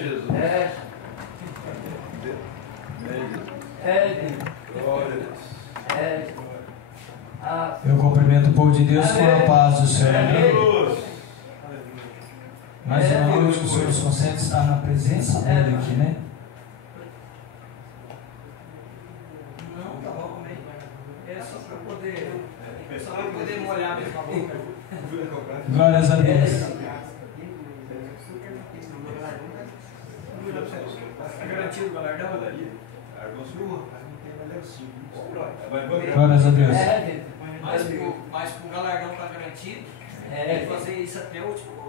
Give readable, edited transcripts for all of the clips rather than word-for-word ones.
Jesus. Glória a Deus. Eu cumprimento o povo de Deus com a paz do Senhor. Amém. Mais uma noite que o Senhor nos concede estar na presença dele aqui, né? Não, tá bom, amém. É só para poder molhar minha boca. Glórias a Deus. Está garantido o galardão? Glórias a Deus. Mas o galardão está garantido. Tem que fazer isso até o último momento.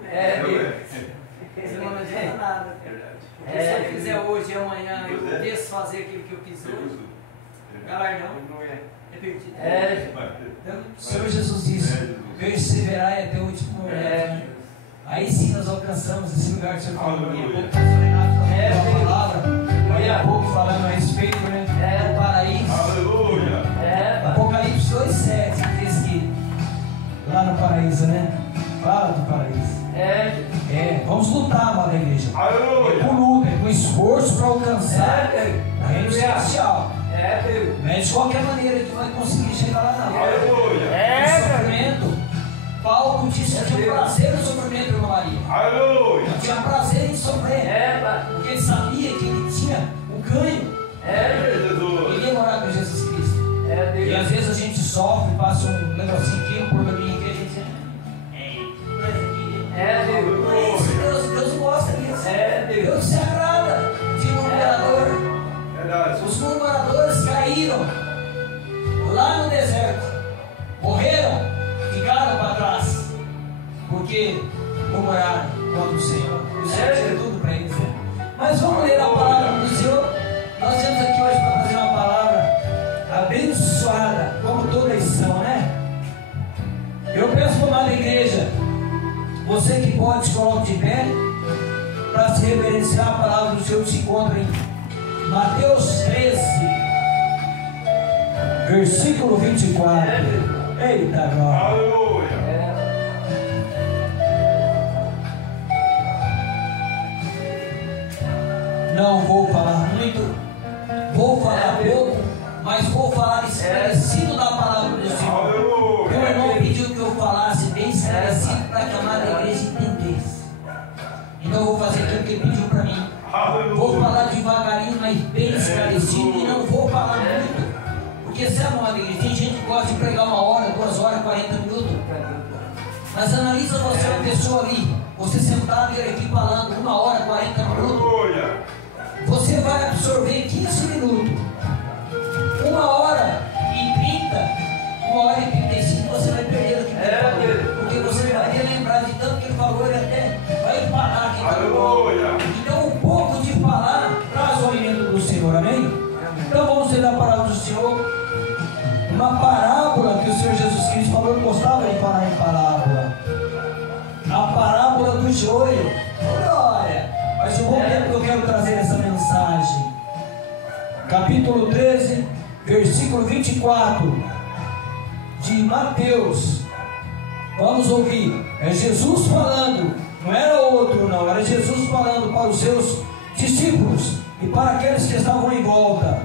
Senão não adianta nada. Porque se eu fizer hoje e amanhã eu desfazer aquilo que eu fiz hoje, o galardão é perdido. Então, o Senhor Jesus disse: perseverai até o último momento. Aí sim nós alcançamos esse lugar que o Senhor falou. Daqui a pouco o pastor Renato falando uma palavra. Daqui a pouco falando a respeito, né? Do paraíso. Aleluia. Apocalipse 2,7 diz que lá no paraíso, né? Fala do paraíso. Vamos lutar, amada igreja. Aleluia. Com luta, com esforço para alcançar o reino celestial. Mas de qualquer maneira a gente vai conseguir chegar lá na Aleluia. O sofrimento, Paulo disse que tinha prazer no sofrimento, irmã Maria. Aleluia. Ele tinha prazer em sofrer, porque ele sabia que ele tinha o ganho. Ele ia morar com Jesus Cristo. E às vezes a gente sofre, passa um negocinho aqui, um probleminha que a gente não é isso, Deus gosta disso. Deus se agrada de murmurador. Os murmuradores caíram lá no deserto, morreram, ficaram para trás, porque murmuraram contra o Senhor. O Senhor tinha tudo para eles, né? Mas vamos ler a palavra do Senhor. Nós estamos aqui hoje para fazer uma palavra abençoada, como todas são, né? Eu peço para a amada igreja, você que pode, se coloque de pé para se reverenciar a palavra do Senhor que se encontra em Mateus 13, versículo 24. Eita glória! Aleluia. Não vou falar muito, vou falar pouco, mas vou falar esclarecido da palavra do Senhor. Aleluia. Meu irmão pediu que eu falasse bem esclarecido para que a amada igreja entendesse. Então eu vou fazer aquilo que ele pediu para mim. Vou falar devagarinho, mas bem esclarecido, e não vou falar muito. Porque sabe, amada igreja, tem gente que gosta de pregar 1 hora, 2 horas, 40 minutos. Mas analisa você, uma pessoa ali, você sentado e ele aqui falando 1 hora, 40 minutos. Você vai absorver 15 minutos. 1 hora e 30, 1 hora e 35, você vai perder aqui. Porque você vai relembrar de tanto que ele falou, ele até vai parar aqui. Então, um pouco de falar traz o alimento do Senhor, amém? Então, vamos ler a palavra do Senhor. Uma parábola que o Senhor Jesus Cristo falou, ele gostava de falar em parábola. A parábola do joio. Glória! Mas o bom tempo que eu quero trazer essa mensagem. Capítulo 13, versículo 24 de Mateus. Vamos ouvir. É Jesus falando. Não era outro não, era Jesus falando para os seus discípulos e para aqueles que estavam em volta.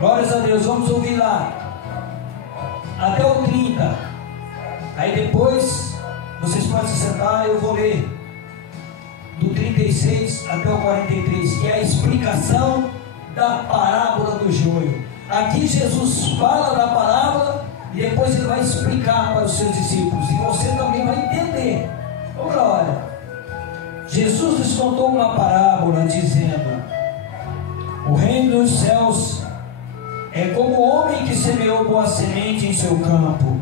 Glórias a Deus, vamos ouvir lá até o 30. Aí depois vocês podem se sentar, eu vou ler do 36 até o 43, que é a explicação da parábola do joio. Aqui Jesus fala da parábola e depois ele vai explicar para os seus discípulos, e você também vai entender. Oh, glória! Jesus lhes contou uma parábola dizendo: o reino dos céus é como o homem que semeou boa semente em seu campo.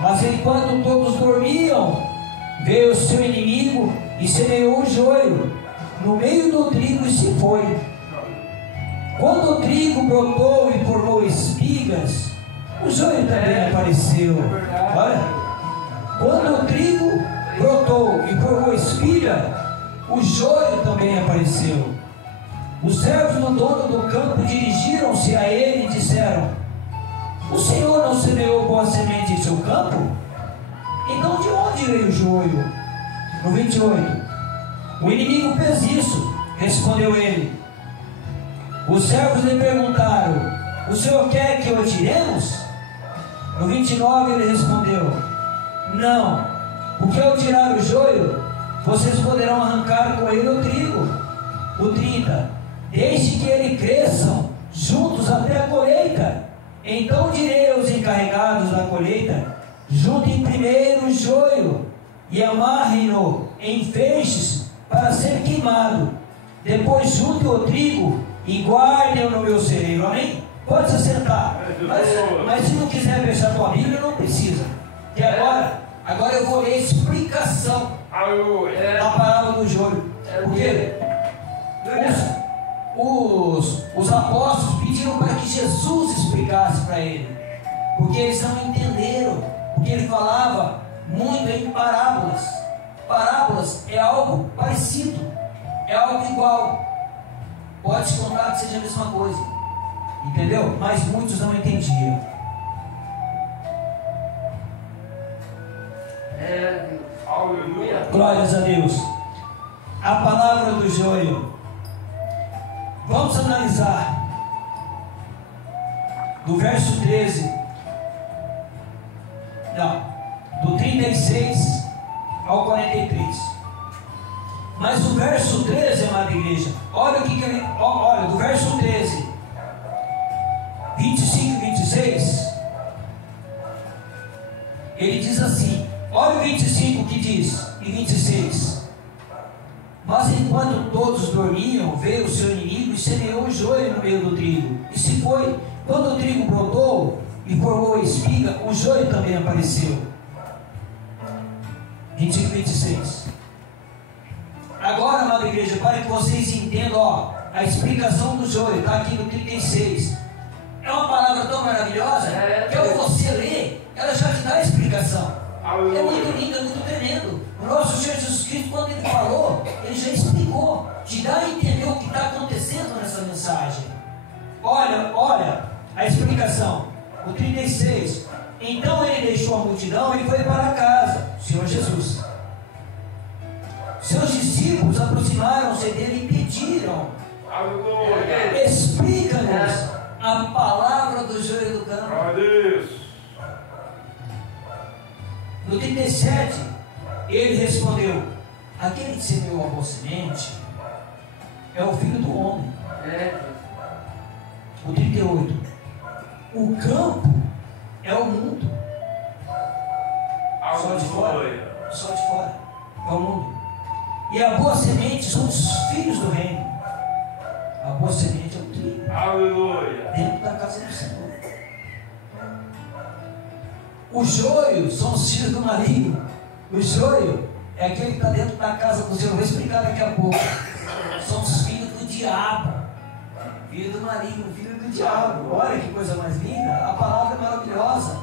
Mas enquanto todos dormiam, veio o seu inimigo e semeou o joio no meio do trigo e se foi. Quando o trigo brotou e formou espigas, o joio também apareceu. Olha, quando o trigo brotou e formou espiga, o joio também apareceu. Os servos do dono do campo dirigiram-se a ele e disseram: o Senhor não semeou boa semente em seu campo? Então de onde veio o joio? No 28, o inimigo fez isso Respondeu ele. Os servos lhe perguntaram: o senhor quer que o tiremos? No 29 ele respondeu: não, porque ao tirar o joio, vocês poderão arrancar com ele o trigo. O 30: deixe que ele cresçam juntos até a colheita. Então direi aos encarregados da colheita: juntem primeiro o joio e amarrem-no em feixes para ser queimado. Depois juntem o trigo e guardem-o no meu celeiro. Amém? Pode se assentar. Mas se não quiser fechar a tua Bíblia, não precisa. Que agora eu vou ler a explicação da parábola do joio. Porque os apóstolos pediram para que Jesus explicasse para ele. Porque eles não entenderam. Porque ele falava muito em parábolas. Parábolas é algo parecido, é algo igual. Pode se contar que seja a mesma coisa, entendeu? Mas muitos não entendiam. Glórias a Deus. A palavra do joio. Vamos analisar do verso 13. Não, do 36 ao 43. Mas o verso 13, amada igreja, olha o que ele. Olha, do verso 13, 25 e 26, ele diz assim: olha o 25 que diz, e 26. Mas enquanto todos dormiam, veio o seu inimigo e semeou o joio no meio do trigo. E se foi. Quando o trigo brotou e formou a espiga, o joio também apareceu. 25 e 26. Agora, amada igreja, para que vocês entendam, a explicação do joio está aqui no 36. É uma palavra tão maravilhosa que ao você ler, ela já te dá a explicação. É muito lindo, é muito tremendo. O nosso Senhor Jesus Cristo, quando ele falou, ele já explicou, te dá a entender o que está acontecendo nessa mensagem. Olha a explicação. O 36. Então ele deixou a multidão e foi para casa, o Senhor Jesus. Seus discípulos aproximaram-se dele e pediram: explica-nos a palavra do joio do campo. No 37, ele respondeu: aquele que semeou a boa semente é o filho do homem. O 38, o campo é o mundo. Só de fora é o mundo. E a boa semente são os filhos do reino. A boa semente é o trigo. Aleluia. Dentro da casa do Senhor. O joio são os filhos do maligno. O joio é aquele que está dentro da casa do Senhor. Vou explicar daqui a pouco. São os filhos do diabo. Filho do maligno, filho do diabo. Olha que coisa mais linda. A palavra é maravilhosa.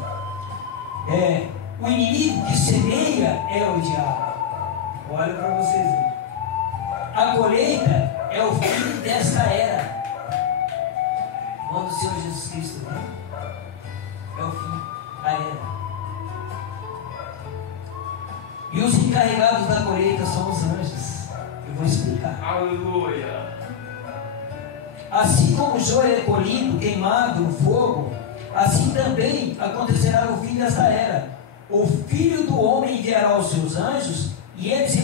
O inimigo que semeia é o diabo. Olha para vocês verem. A colheita é o fim desta era. Quando o Senhor Jesus Cristo vem, é o fim da era. E os encarregados da colheita são os anjos. Eu vou explicar. Aleluia. Assim como o joio é colhido, queimado no fogo, assim também acontecerá no fim desta era. O Filho do Homem enviará os seus anjos, e eles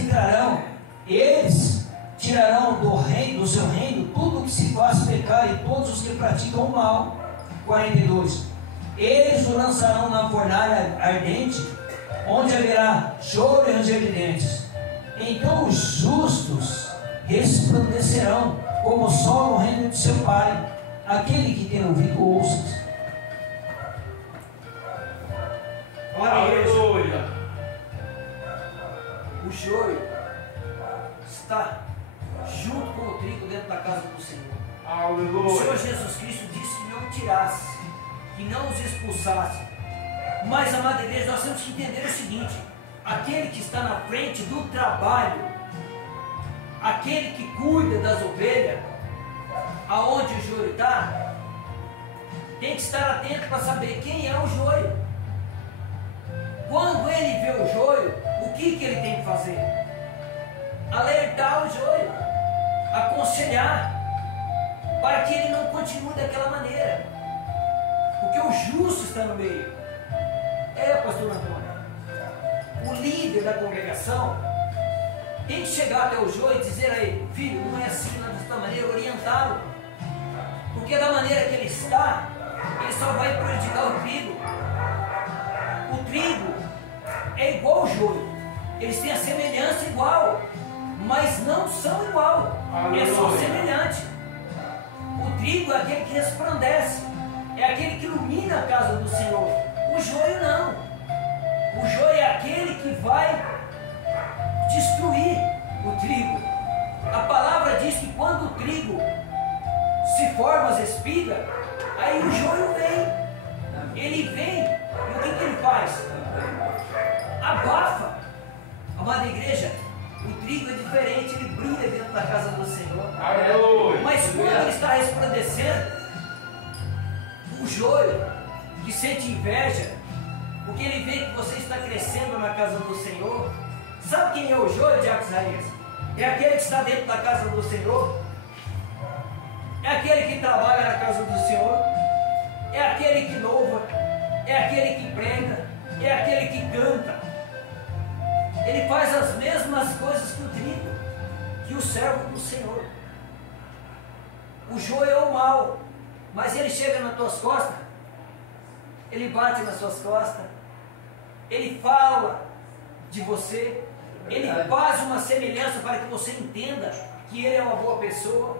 tirarão do seu reino tudo que se faz pecar e todos os que praticam o mal. 42. Eles o lançarão na fornalha ardente, onde haverá choro e ranger de dentes. Então os justos resplandecerão como o sol no reino de seu Pai. Aquele que tem ouvido, ouça. Aleluia. O joio está junto com o trigo dentro da casa do Senhor. Aleluia. O Senhor Jesus Cristo disse que não tirasse, que não os expulsasse. Mas, amada igreja, nós temos que entender o seguinte: aquele que está na frente do trabalho, aquele que cuida das ovelhas, aonde o joio está, tem que estar atento para saber quem é o joio. Quando ele vê o joio, o que ele tem que fazer? Alertar o joio, aconselhar para que ele não continue daquela maneira. Porque o justo está no meio. Pastor Antônio, o líder da congregação tem que chegar até o joio e dizer a ele: filho, não é assim, não é desta maneira, orientá-lo. Porque da maneira que ele está, ele só vai prejudicar o trigo. O trigo é igual ao joio. Eles têm a semelhança igual, mas não são igual. É só semelhante. O trigo é aquele que resplandece, é aquele que ilumina a casa do Senhor. O joio não. O joio é aquele que vai destruir o trigo. A palavra diz que quando o trigo se forma as espigas, aí o joio vem. Ele vem e o que ele faz? Abafa. Amada igreja, o trigo é diferente, ele brilha dentro da casa do Senhor. Mas quando ele está resplandecendo, o joio que sente inveja, porque ele vê que você está crescendo na casa do Senhor. Sabe quem é o joio, Diácono Isaías? É aquele que está dentro da casa do Senhor. É aquele que trabalha na casa do Senhor. É aquele que louva. É aquele que prega. É aquele que canta. Ele faz as mesmas coisas que o trigo, que o servo do Senhor. O joio é o mal, mas ele chega nas tuas costas, ele bate nas suas costas, ele fala de você, ele faz uma semelhança para que você entenda que ele é uma boa pessoa,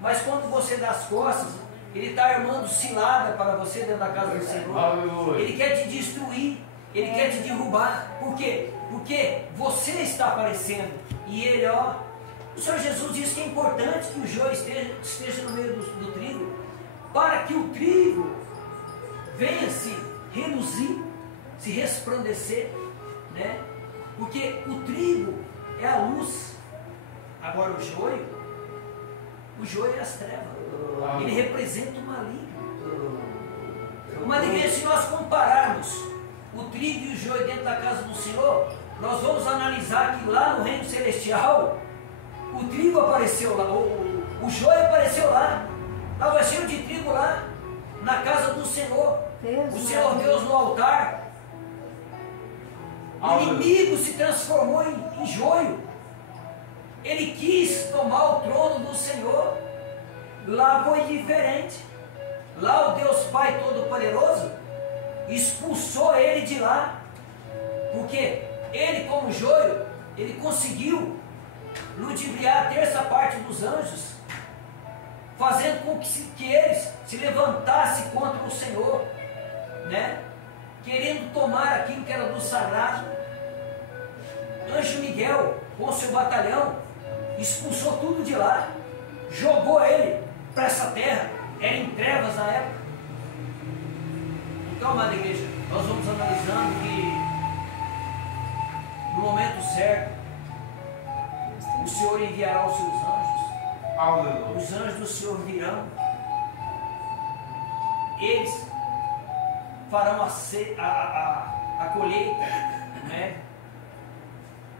mas quando você dá as costas, ele está armando cilada para você dentro da casa do Senhor. Ele quer te destruir, ele quer te derrubar. Por quê? Porque você está aparecendo e ele, o Senhor Jesus disse que é importante que o joio esteja no meio do trigo, para que o trigo venha se reluzir, se resplandecer, né? Porque o trigo é a luz. Agora o joio é as trevas. Ele representa o maligno. Uma igreja, se nós compararmos o trigo e o joio dentro da casa do Senhor, nós vamos analisar que lá no reino celestial, o trigo apareceu lá, o joio apareceu lá, estava cheio de trigo lá, na casa do Senhor. O Senhor Deus no altar. O inimigo se transformou em joio. Ele quis tomar o trono do Senhor. Lá foi diferente. Lá o Deus Pai Todo-Poderoso expulsou ele de lá. Porque ele, como joio, ele conseguiu ludibriar a terça parte dos anjos, fazendo com que eles se levantassem contra o Senhor, né? Querendo tomar aquilo que era do sagrado. Anjo Miguel, com seu batalhão, expulsou tudo de lá, jogou ele para essa terra. Era em trevas na época. Então, amada igreja, nós vamos analisando que no momento certo o Senhor enviará os seus anjos. Os anjos do Senhor virão. Eles farão a colheita, né?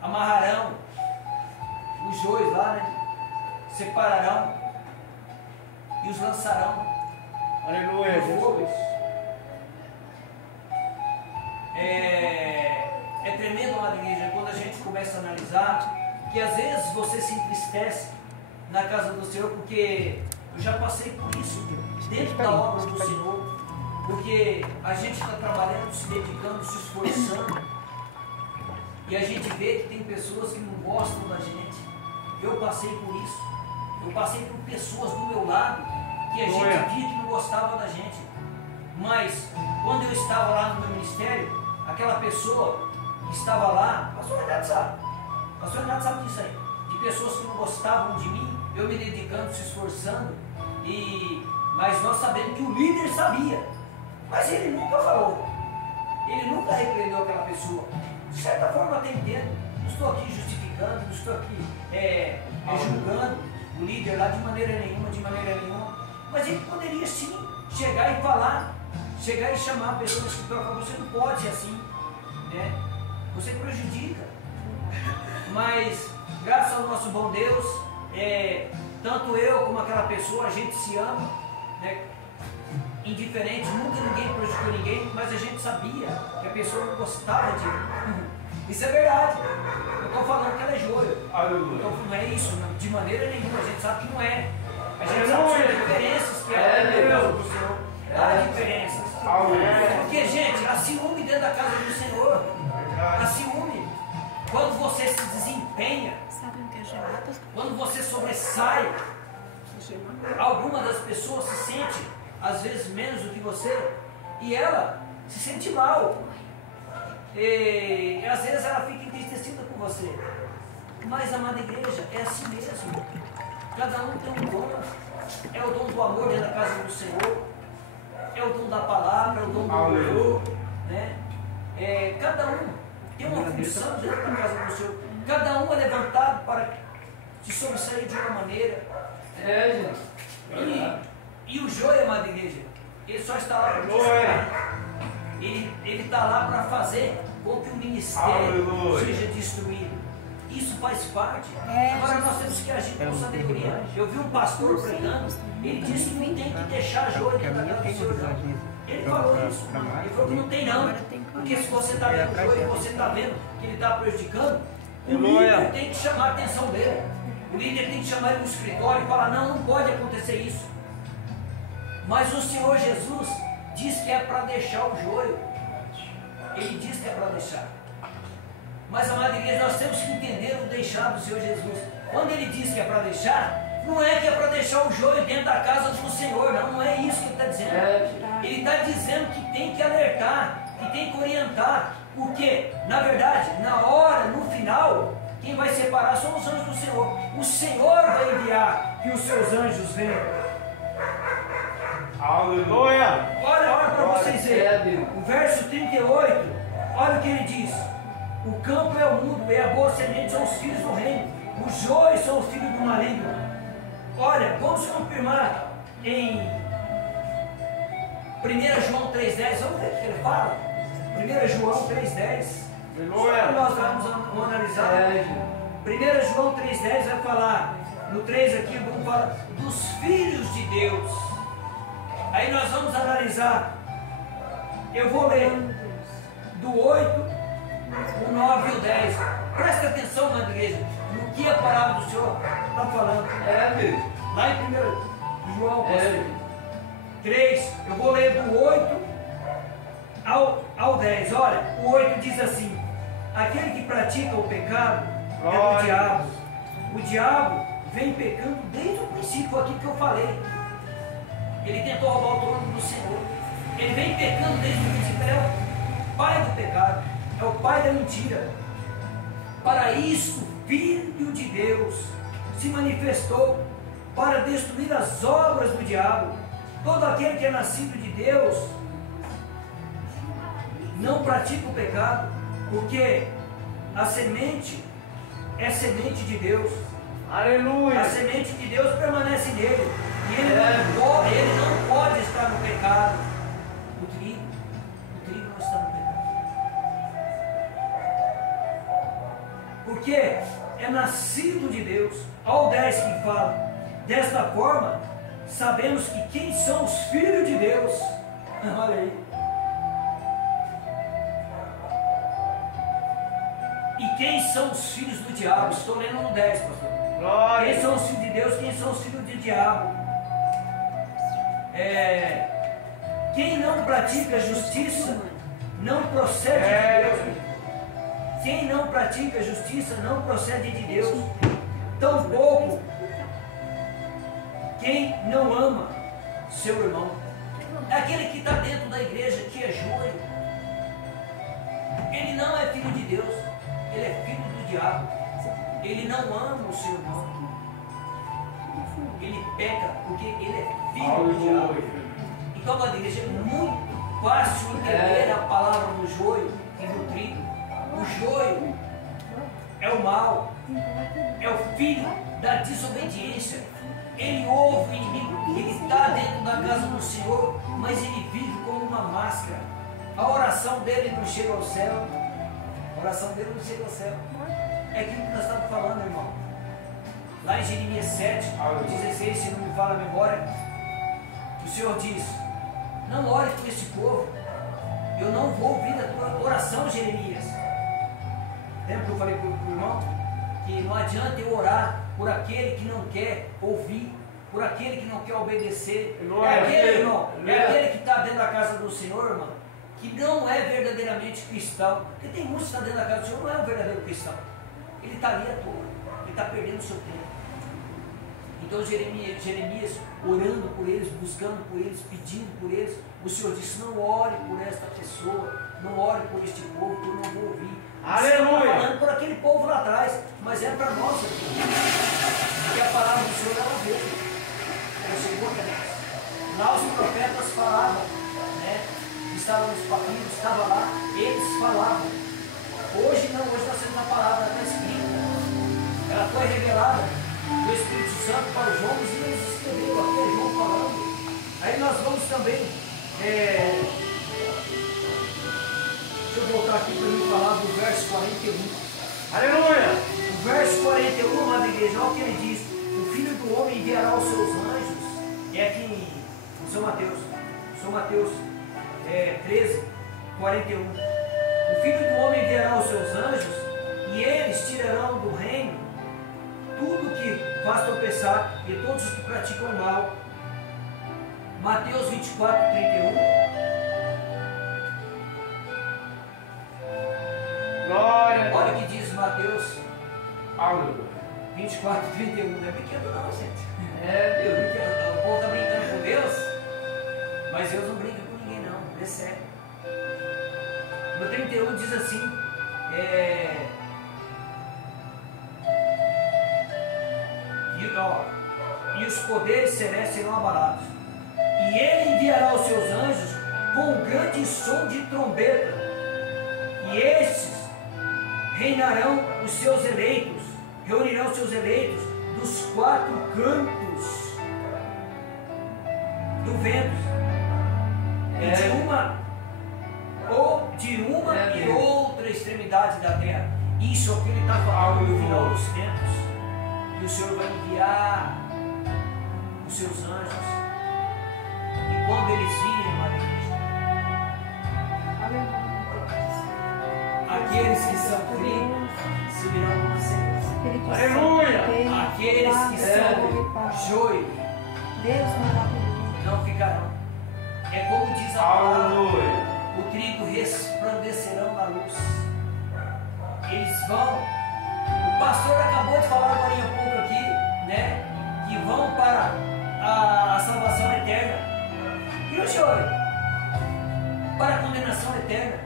Amarrarão os joios lá, né? Separarão e os lançarão. Aleluia, Jesus. É tremendo, amada igreja, quando a gente começa a analisar que às vezes você se entristece na casa do Senhor, porque eu já passei por isso dentro da obra do Senhor, porque a gente está trabalhando, se dedicando, se esforçando, e a gente vê que tem pessoas que não gostam da gente. Eu passei por isso. Eu passei por pessoas do meu lado que a gente via que não gostava da gente. Mas quando eu estava lá no meu ministério, aquela pessoa que estava lá, pastor Renato sabe disso aí, de pessoas que não gostavam de mim, eu me dedicando, se esforçando, mas nós sabemos que o líder sabia, mas ele nunca falou, ele nunca repreendeu aquela pessoa. De certa forma até entendo, não estou aqui justificando, não estou aqui julgando o líder lá de maneira nenhuma, mas ele poderia sim chegar e falar, chegar e chamar pessoas que falam, você não pode ser assim, né? Você prejudica. Mas graças ao nosso bom Deus, tanto eu como aquela pessoa, a gente se ama, né? Indiferente, nunca ninguém prejudicou ninguém, mas a gente sabia que a pessoa não gostava de mim. Isso é verdade. Eu estou falando que ela é joio. Então não é isso, de maneira nenhuma. A gente sabe que não é. A gente sabe que as diferenças que é na casa do Senhor. Há diferenças. Porque, gente, há ciúme dentro da casa do Senhor. Há ciúme. Quando você se desempenha, quando você sobressai, alguma das pessoas se sente, às vezes, menos do que você, e ela se sente mal. E às vezes ela fica entristecida com você. Mas, amada igreja, é assim mesmo. Cada um tem um dom. É o dom do amor dentro da casa do Senhor. É o dom da palavra, é o dom do louvor, né? Cada um tem uma função dentro da casa do Senhor. Cada um é levantado para te sobressair de uma maneira. E o joio, amada igreja, ele só está lá para destruir. Ele está lá para fazer com que o ministério seja destruído. Isso faz parte. Agora nós temos que agir com sabedoria. Eu vi um pastor pregando, ele disse que não tem que deixar joio dentro da casa do Senhor. Ele falou isso. Ele falou que não tem não. Porque se você está vendo o joio e você está vendo que ele está prejudicando, o líder tem que chamar a atenção dele. O líder tem que chamar ele no escritório e falar, não pode acontecer isso. Mas o Senhor Jesus diz que é para deixar o joio. Ele diz que é para deixar. Mas, amada igreja, nós temos que entender o deixar do Senhor Jesus. Quando ele diz que é para deixar, não é que é para deixar o joio dentro da casa do Senhor, não é isso que ele está dizendo. Ele está dizendo que tem que alertar, que tem que orientar. Porque, na verdade, na hora, no final, quem vai separar são os anjos do Senhor. O Senhor vai enviar que os seus anjos venham. Aleluia! Olha para vocês verem. O verso 38, olha o que ele diz. O campo é o mundo, e a boa semente são os filhos do reino. Os joios são os filhos do maligno. Olha, vamos confirmar em 1 João 3,10. Vamos ver o que ele fala. 1 João 3,10. Nós vamos analisar. 1 João 3,10 vai falar. No 3 aqui, vamos falar dos filhos de Deus. Aí nós vamos analisar. Eu vou ler do 8, o 9 e o 10. Presta atenção, na igreja, no que a palavra do Senhor está falando. Lá em 1 João 3, eu vou ler do 8 ao 10. Olha, o 8 diz assim: aquele que pratica o pecado é do diabo. O diabo vem pecando desde o princípio, aqui que eu falei. Ele tentou roubar o trono do Senhor. Ele vem pecando desde o princípio. Ele é o pai do pecado. É o pai da mentira. Para isso, o Filho de Deus se manifestou para destruir as obras do diabo. Todo aquele que é nascido de Deus não pratica o pecado, porque a semente é semente de Deus. Aleluia! A semente de Deus permanece nele. E ele não pode estar no pecado. O trigo não está no pecado. Porque é nascido de Deus. Olha o 10 que fala. Desta forma, sabemos que quem são os filhos de Deus. Olha aí. E quem são os filhos do diabo? Estou lendo no 10, pastor. Glória. Quem são os filhos de Deus? Quem são os filhos do diabo? Quem não pratica justiça não procede de Deus. Quem não pratica justiça não procede de Deus. Tampouco quem não ama seu irmão. É aquele que está dentro da igreja, que é joio. Ele não é filho de Deus, ele é filho do diabo. Ele não ama o seu irmão. Ele peca porque ele é filho do diabo. Então, a igreja, é muito fácil entender a palavra do joio e do trigo. O joio é o mal, é o filho da desobediência. Ele ouve o inimigo, ele está dentro da casa do Senhor, mas ele vive como uma máscara. A oração dele não chega ao céu. A oração dele não chega ao céu. É aquilo que nós estamos falando, irmão. lá em Jeremias 7, 16, se não me falha a memória, o Senhor diz: não ore por este povo, eu não vou ouvir a tua oração, Jeremias. Lembra que eu falei para o irmão? Que não adianta eu orar por aquele que não quer ouvir, por aquele que não quer obedecer. É aquele, irmão, é aquele que está dentro da casa do Senhor, irmão, que não é verdadeiramente cristão. Porque tem muitos que estão dentro da casa do Senhor, não é um verdadeiro cristão. Ele está ali à toa, ele está perdendo o seu tempo. Então Jeremias, orando por eles, buscando por eles, pedindo por eles, o Senhor disse: não ore por esta pessoa, não ore por este povo, que eu não vou ouvir. Aleluia! Está falando por aquele povo lá atrás, mas é para nós aqui. Porque a palavra do Senhor ela veio. Ela chegou até nós. Lá os profetas falavam, né? Estavam nos papiros, estava lá, eles falavam. Hoje não, hoje nós temos a palavra, ela está escrita. Ela foi revelada do Espírito Santo para os homens e eles escreveram aqui, é João falando. Aí nós vamos também, deixa eu voltar aqui para mim falar do verso 41. Aleluia! O verso 41, amada igreja, olha o que ele diz: o Filho do Homem enviará os seus anjos. É aqui em São Mateus 13, 41. O Filho do Homem enviará os seus anjos e eles tirarão do reino tudo que faz tropeçar e todos os que praticam mal. Mateus 24, 31. Glória! Olha o que diz Mateus Aleluia! 24, 31. Não é pequeno não, gente. Deus. O povo está brincando com Deus, mas Deus não brinca com ninguém não. É sério. No 31 diz assim: e os poderes celestes serão abalados, e ele enviará os seus anjos com um grande som de trombeta, e estes reinarão os seus eleitos, reunirão os seus eleitos dos quatro cantos do vento, de uma e outra extremidade da terra. Isso é o que ele está falando no final dos tempos. E o Senhor vai enviar os seus anjos. E quando eles virem, amada igreja, aqueles que são frios subirão para o céu. Aleluia! Aqueles que são joio não ficarão. É como diz a palavra: o trigo resplandecerão na luz. Eles vão. O pastor acabou de falar agora há pouco aqui, né? Que vão para a salvação eterna. E o joio? Para a condenação eterna.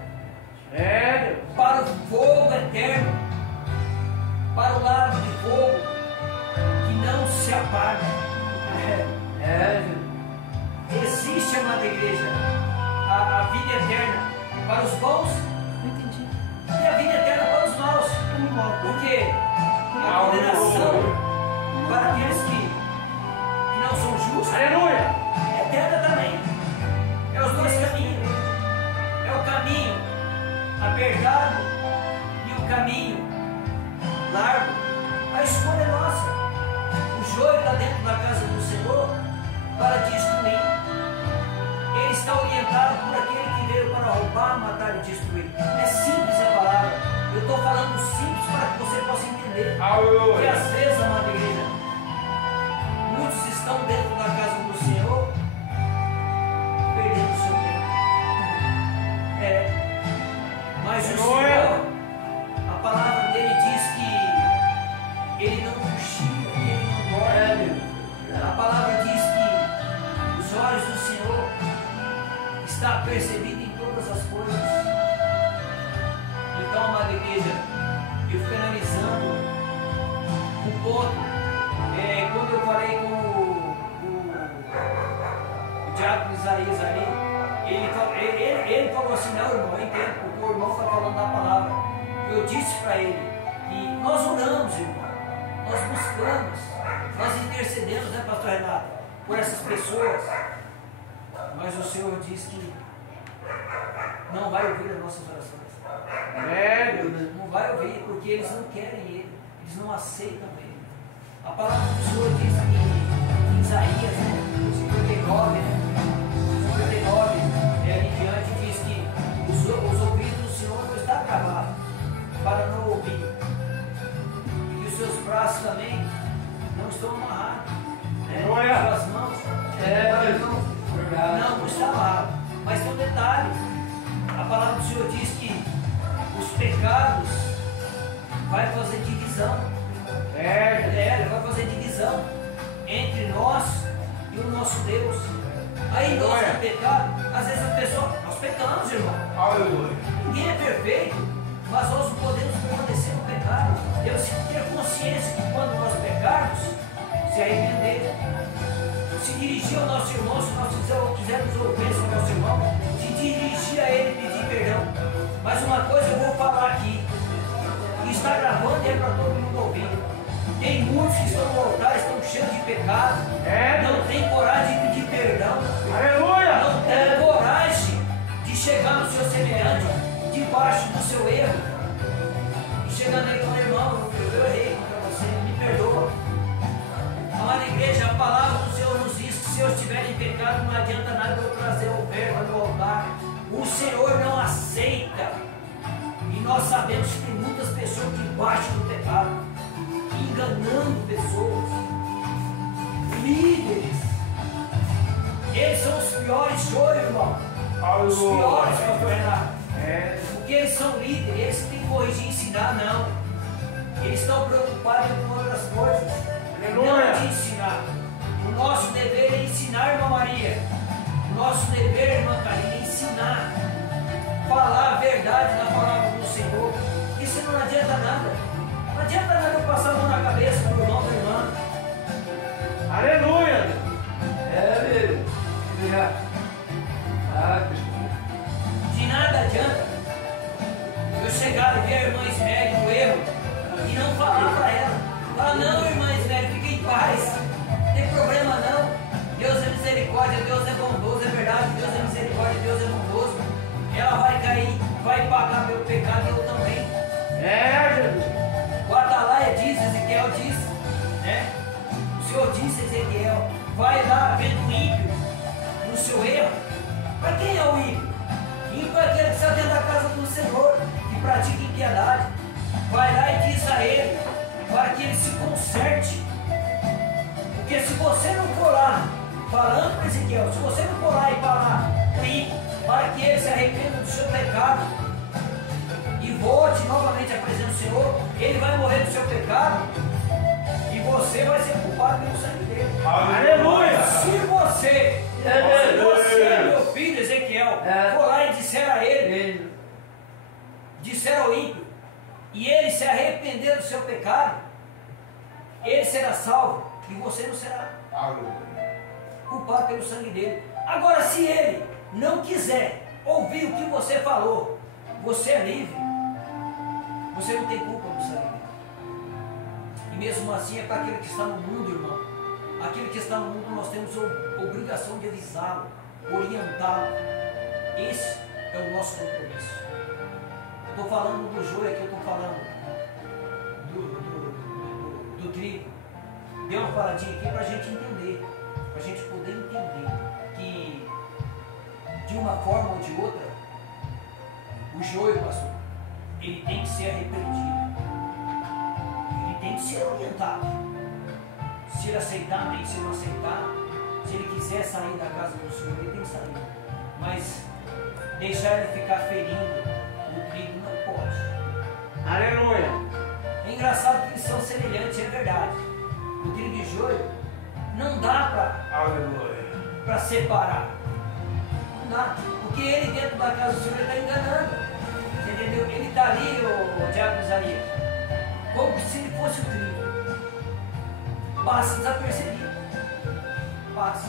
Para o fogo eterno. Para o lago de fogo que não se apaga. Existe, amada igreja, a vida eterna para os bons e a vida eterna para os maus. Porque a condenação para aqueles que não são justos é eterna também. É os dois caminhos. É o caminho apertado e o caminho largo. A escolha é nossa. O joio está dentro da casa do Senhor para destruir. Ele está orientado por aquele que veio para roubar, matar e destruir. É simples a palavra. Eu estou falando simples para que você possa entender. Porque às vezes, amada igreja, muitos estão dentro da casa do Senhor perdendo o seu tempo. Mas o Senhor, a palavra dele diz que ele não cochila, ele não dorme. A palavra diz que os olhos do Senhor está percebido em todas as coisas. Então, amada igreja, eu fui analisando um ponto. Quando eu falei com o diácono Isaías ali, ele falou assim: não, irmão, eu entendo, porque o irmão está falando da palavra. Eu disse para ele que nós oramos, irmão, nós buscamos, nós intercedemos, né, pastor Renato, por essas pessoas. Mas o Senhor diz que não vai ouvir as nossas orações. Não vai ouvir, porque eles não querem Ele, eles não aceitam Ele. A palavra do Senhor diz em Isaías, né? 59, né? 59, em diante, diz que os ouvidos do Senhor não estão travados para não ouvir. E os seus braços também não estão amarrados. Né? Suas mãos não estão amarradas. Mas tem um detalhe. A palavra do Senhor diz que os pecados vai fazer divisão. Ele vai fazer divisão entre nós e o nosso Deus. Aí nós no pecado, às vezes a pessoa, nós pecamos, irmão. Ninguém é perfeito, mas nós não podemos permanecer no pecado. Temos que ter consciência que quando nós pecarmos, se arrepender, se dirigir ao nosso irmão, se nós quisermos ofensa ao nosso irmão, se dirigir a ele e pedir perdão. Mas uma coisa eu vou falar aqui, e está gravando e é para todo mundo ouvir. Tem muitos que estão no altar, estão cheios de pecado, não tem coragem de pedir perdão, não tem coragem de chegar no seu semelhante, debaixo do seu erro, e chegando aí com o irmão, eu errei contra você, me perdoa. Amada igreja, a palavra do Senhor nos diz que se eu estiver em pecado, não adianta nada eu trazer oferta no altar. O Senhor não aceita, e nós sabemos que tem muitas pessoas debaixo do pecado, enganando pessoas, líderes. Eles são os piores hoje, irmão. Os piores, pastor Renato. Porque eles são líderes, eles têm que corrigir e ensinar, não. Eles estão preocupados com outras coisas. Não de ensinar. O nosso dever é ensinar, irmã Maria. O nosso dever, irmã Karina, é ensinar. Falar a verdade na palavra do Senhor. Isso não adianta nada. Não adianta nada eu passar a mão na cabeça do irmão da irmã. Aleluia! De nada adianta eu chegar e ver a irmã Ismélia no erro e não falar para ela. Falar, não, irmã Ismélia, fique em paz. Não tem problema não. Deus é misericórdia, Deus é bondoso, é verdade. Deus é misericórdia, Deus é bondoso. Ela vai cair, vai pagar meu pecado e eu também. Jesus! O Atalaia diz, Ezequiel diz, né? O Senhor disse, Ezequiel, vai lá vendo o ímpio no seu erro. Mas quem é o ímpio? Ímpio é aquele que está dentro da casa do Senhor, que pratica impiedade. Vai lá e diz a ele, para que ele se conserte. Porque se você não for lá, falando para Ezequiel, se você não for lá e falar o ímpio, para que ele se arrependa do seu pecado, e volte novamente à presença do Senhor, ele vai morrer do seu pecado e você vai ser culpado pelo sangue dele. Aleluia! Se você, meu filho Ezequiel, for lá e disser a ele, disser ao ímpio, e ele se arrepender do seu pecado, ele será salvo e você não será culpado pelo sangue dele. Agora, se ele não quiser ouvir o que você falou, você é livre. Você não tem culpa do sangue dele. E mesmo assim é para aquele que está no mundo, irmão. Aquele que está no mundo, nós temos a obrigação de avisá-lo, orientá-lo. Esse é o nosso compromisso. Eu estou falando do joio aqui, eu estou falando do trigo. Deu uma paradinha aqui para a gente entender, para a gente poder entender que de uma forma ou de outra, o joio, pastor, ele tem que ser repreendido, ele tem que ser orientado. Se ele aceitar, bem, se ele não aceitar, se ele quiser sair da casa do Senhor, ele tem que sair. Mas deixar ele ficar ferindo o trigo não pode. Aleluia! É engraçado que eles são semelhantes, é verdade. O trigo e o joio não dá para separar. Não dá. Porque ele dentro da casa do Senhor ele está enganando. Você entendeu? Ele está ali, o diabo Isaías, como se ele fosse o trigo. Passa desapercebido. Passa.